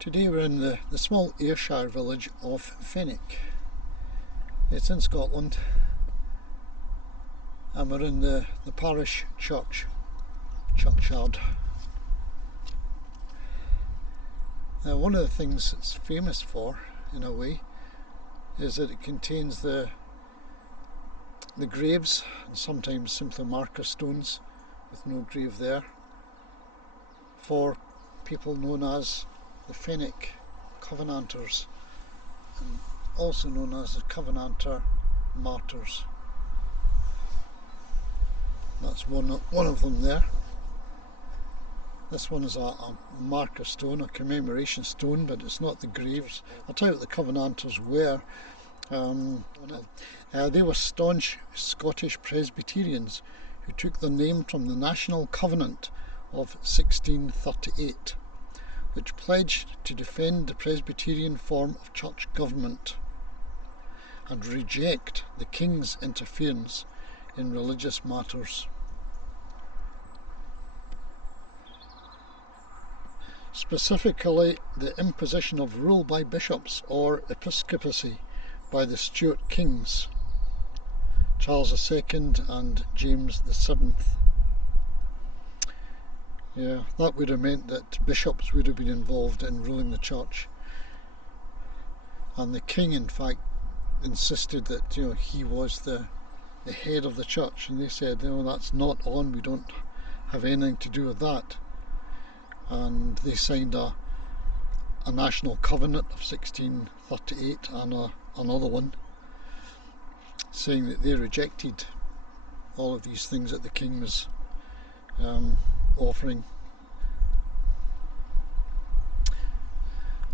Today we're in the small Ayrshire village of Fenwick. It's in Scotland, and we're in the parish churchyard. Now, one of the things it's famous for, in a way, is that it contains the graves, and sometimes simply marker stones with no grave there, for people known as the Fenwick Covenanters, and also known as the Covenanter Martyrs. That's one of them there. This one is a marker stone, a commemoration stone, but it's not the graves. I'll tell you what the Covenanters were. They were staunch Scottish Presbyterians who took their name from the National Covenant of 1638, which pledged to defend the Presbyterian form of church government and reject the King's interference in religious matters. Specifically, the imposition of rule by bishops, or episcopacy, by the Stuart kings, Charles II and James VII. Yeah, that would have meant that bishops would have been involved in ruling the church, and the king, in fact, insisted that he was the head of the church, and they said, that's not on. We don't have anything to do with that. And they signed a national covenant of 1638 and another one, saying that they rejected all of these things that the king was offering.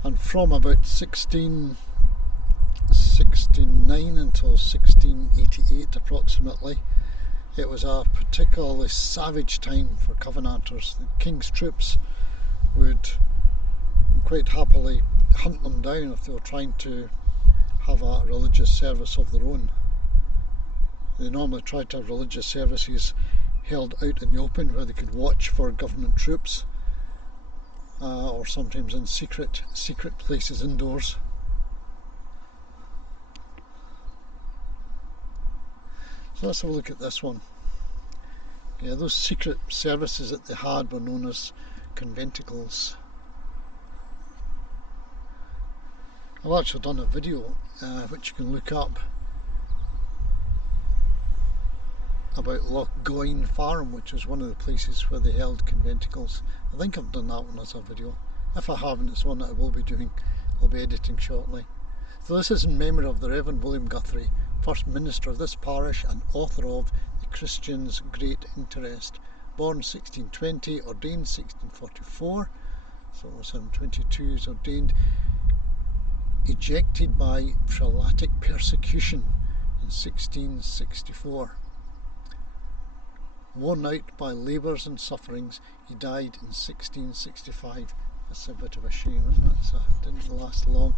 And from about 1669 until 1688 approximately, it was a particularly savage time for Covenanters. The king's troops would quite happily hunt them down if they were trying to have a religious service of their own. They normally tried to have religious services held out in the open where they could watch for government troops, or sometimes in secret places indoors. So let's have a look at this one. Yeah, those secret services that they had were known as conventicles. I've actually done a video which you can look up about Lochgoyne Farm, which is one of the places where they held conventicles. I think I've done that one as a video. If I haven't, it's one that I will be doing. I'll be editing shortly. So this is in memory of the Reverend William Guthrie, first minister of this parish and author of The Christian's Great Interest. Born 1620, ordained 1644, so 722 is ordained. Ejected by prelatic persecution in 1664. Worn out by labours and sufferings, he died in 1665. That's a bit of a shame, isn't it? So it didn't last long.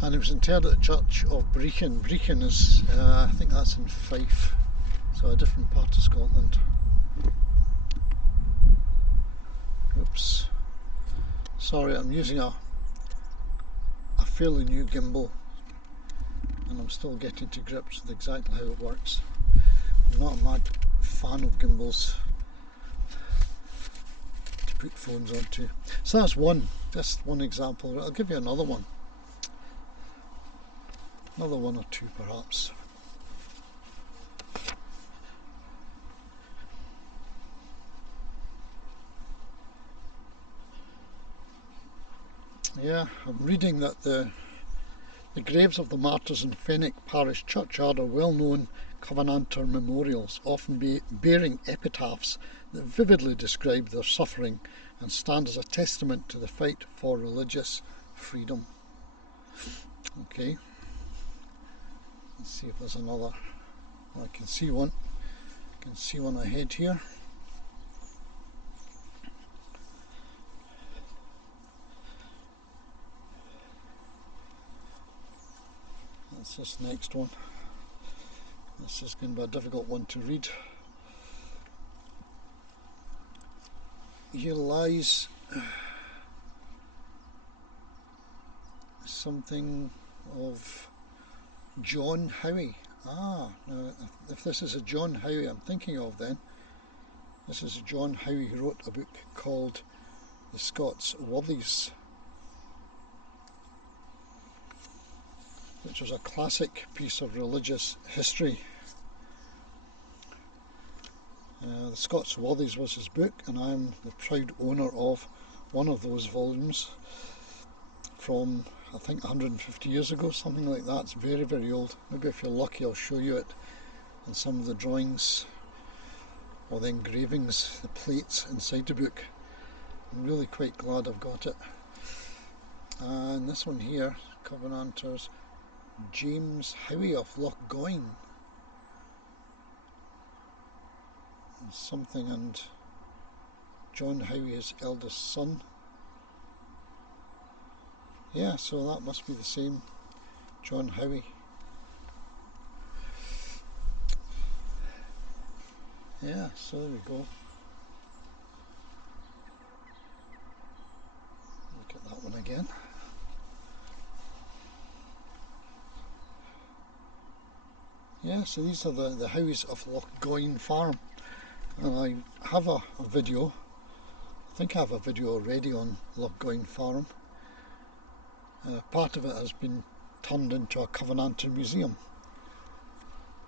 And he was interred at the church of Brechin. Brechin is, I think that's in Fife, so a different part of Scotland. Oops. Sorry, I'm using a fairly new gimbal, and I'm still getting to grips with exactly how it works. I'm not a mad fan of gimbals to put phones onto. So that's just one example. I'll give you another one. Another one or two perhaps. Yeah, I'm reading that the The graves of the martyrs in Fenwick parish churchyard are well-known Covenanter memorials, often bearing epitaphs that vividly describe their suffering and stand as a testament to the fight for religious freedom. Okay, let's see if there's another. I can see one. I can see one ahead here. That's this next one. This is going to be a difficult one to read. Here lies something of John Howie. Now if this is a John Howie I'm thinking of, then this is John Howie who wrote a book called The Scots Worthies, which was a classic piece of religious history. The Scots Worthies was his book, and I'm the proud owner of one of those volumes from, I think, 150 years ago, something like that. It's very, very old. Maybe if you're lucky I'll show you it, and some of the drawings or the engravings, the plates inside the book. I'm really quite glad I've got it. And this one here, Covenanters, James Howie of Lochgoyne. Something, and John Howie, his eldest son. Yeah, so that must be the same John Howie. Yeah, so there we go. Look at that one again. Yeah, so these are the Howies of Lochgoyne Farm. And I have a video, I think I have a video already on Lochgoyne Farm. Part of it has been turned into a Covenanter museum.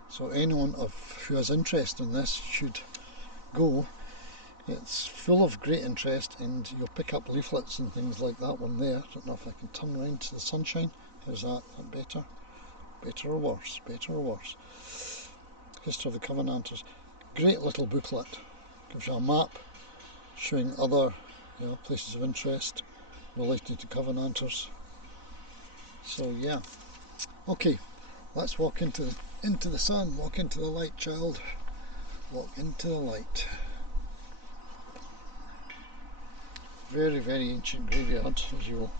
So anyone who has interest in this should go. It's full of great interest, and you'll pick up leaflets and things like that one there. I don't know if I can turn around to the sunshine. How's that? Is that better? Better or worse? Better or worse? History of the Covenanters. Great little booklet. Gives you a map showing other places of interest related to Covenanters. So yeah. Okay, let's walk into the sun. Walk into the light, child. Walk into the light. Very, very ancient graveyard, as you'll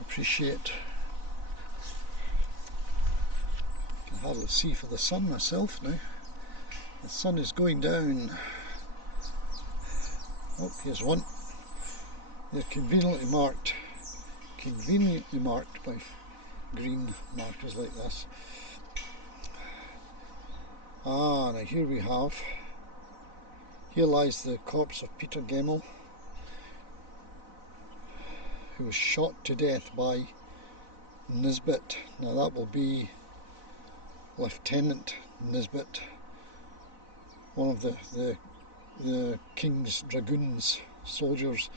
appreciate. I can hardly see for the sun myself now. The sun is going down. Oh, here's one. They're conveniently marked by green markers like this. Now here lies the corpse of Peter Gemmell, who was shot to death by Nisbet. Now that will be Lieutenant Nisbet, one of the King's Dragoons soldiers,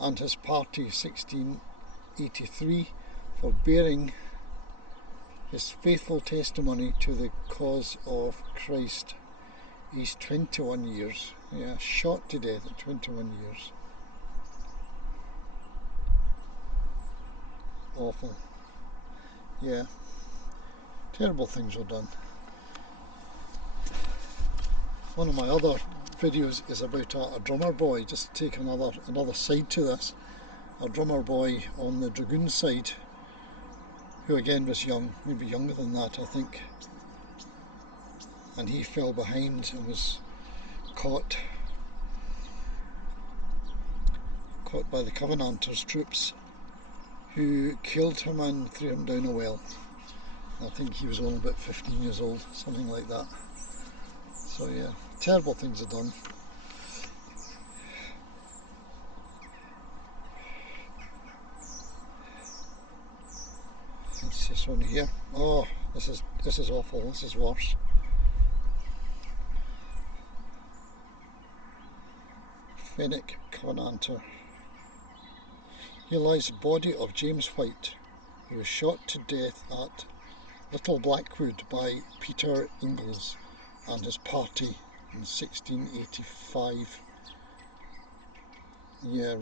and his party 1683 for bearing his faithful testimony to the cause of Christ. He's 21 years. Yeah, shot to death at 21 years. Awful. Yeah. Terrible things were done. One of my other videos is about a drummer boy, just to take another side to this. A drummer boy on the Dragoon side, who again was young, maybe younger than that I think, and he fell behind and was caught by the Covenanters troops, who killed him and threw him down a well. I think he was only about 15 years old, something like that. So yeah, terrible things are done. What's this one here? Oh, this is awful. This is worse. Fenwick Covenanter. Here lies the body of James White, He was shot to death at Little Blackwood by Peter Ingalls and his party in 1685. Yeah,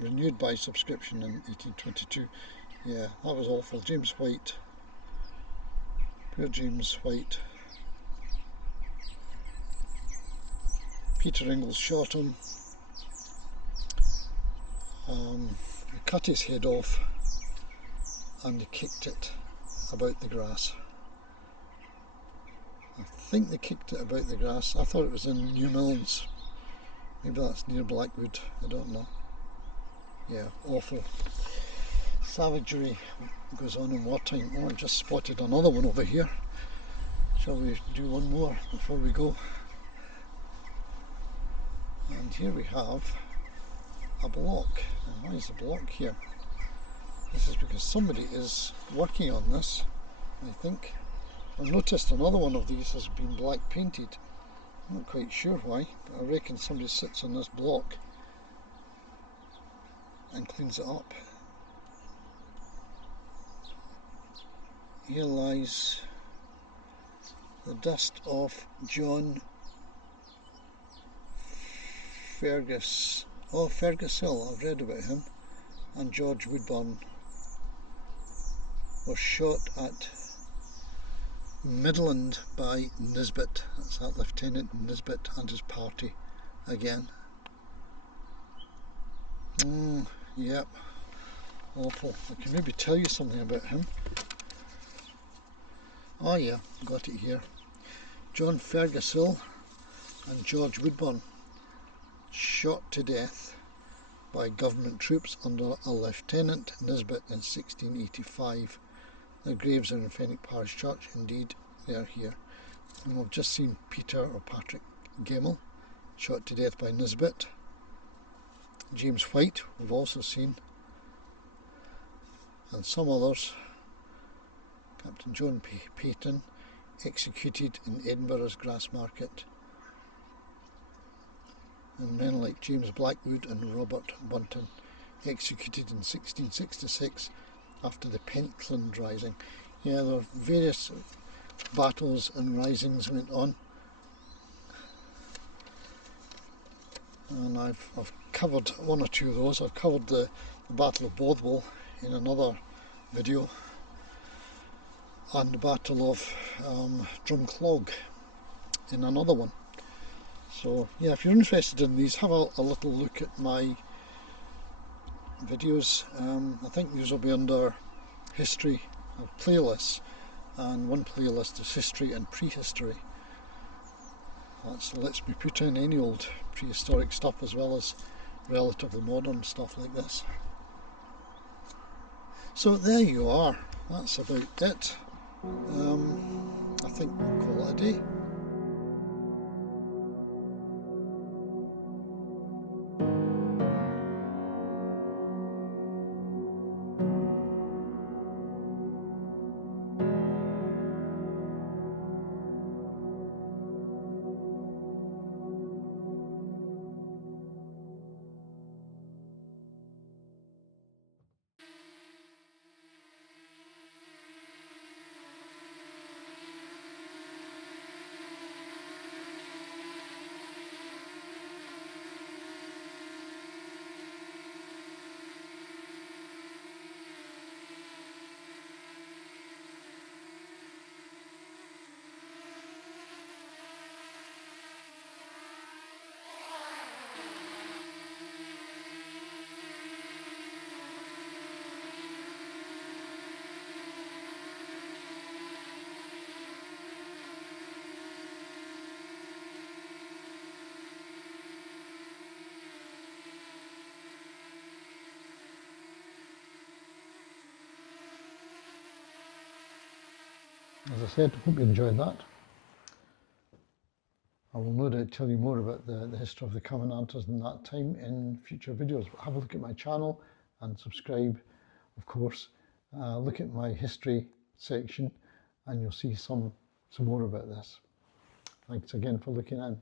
renewed by subscription in 1822. Yeah, that was awful. James White. Poor James White. Peter Ingalls shot him. He cut his head off and he kicked it about the grass. I think they kicked it about the grass. I thought it was in New Milnes. Maybe that's near Blackwood. I don't know. Yeah, awful. Savagery goes on in wartime. Oh, I've just spotted another one over here. Shall we do one more before we go? And here we have a block. And why is the block here? This is because somebody is working on this, I think. I've noticed another one of these has been black painted. I'm not quite sure why, but I reckon somebody sits on this block and cleans it up. Here lies the dust of John Fergus. Oh, Fergus Hill, I've read about him. And George Woodburn was shot at Midland by Nisbet. That's that Lieutenant Nisbet and his party again. Yep, awful. I can maybe tell you something about him. Oh yeah, got it here. John Ferguson and George Woodburn shot to death by government troops under a Lieutenant Nisbet in 1685. Their graves are in Fenwick Parish Church. Indeed, they are here. And we've just seen Peter or Patrick Gemmell shot to death by Nisbet. James White we've also seen, and some others. Captain John Peyton executed in Edinburgh's Grassmarket, and men like James Blackwood and Robert Bunton executed in 1666 after the Pentland Rising. Yeah, there were various battles and risings went on, and I've covered one or two of those. I've covered the Battle of Bothwell in another video, and the Battle of Drumclog in another one. So yeah, if you're interested in these, have a little look at my videos. I think these will be under history playlists, and one playlist is history and prehistory. That lets me put in any old prehistoric stuff as well as relatively modern stuff like this. So there you are, that's about it. I think we'll call it a day. As I said, hope you enjoyed that. I will no doubt tell you more about the history of the Covenanters in that time in future videos. But have a look at my channel and subscribe, of course. Look at my history section and you'll see some more about this. Thanks again for looking in.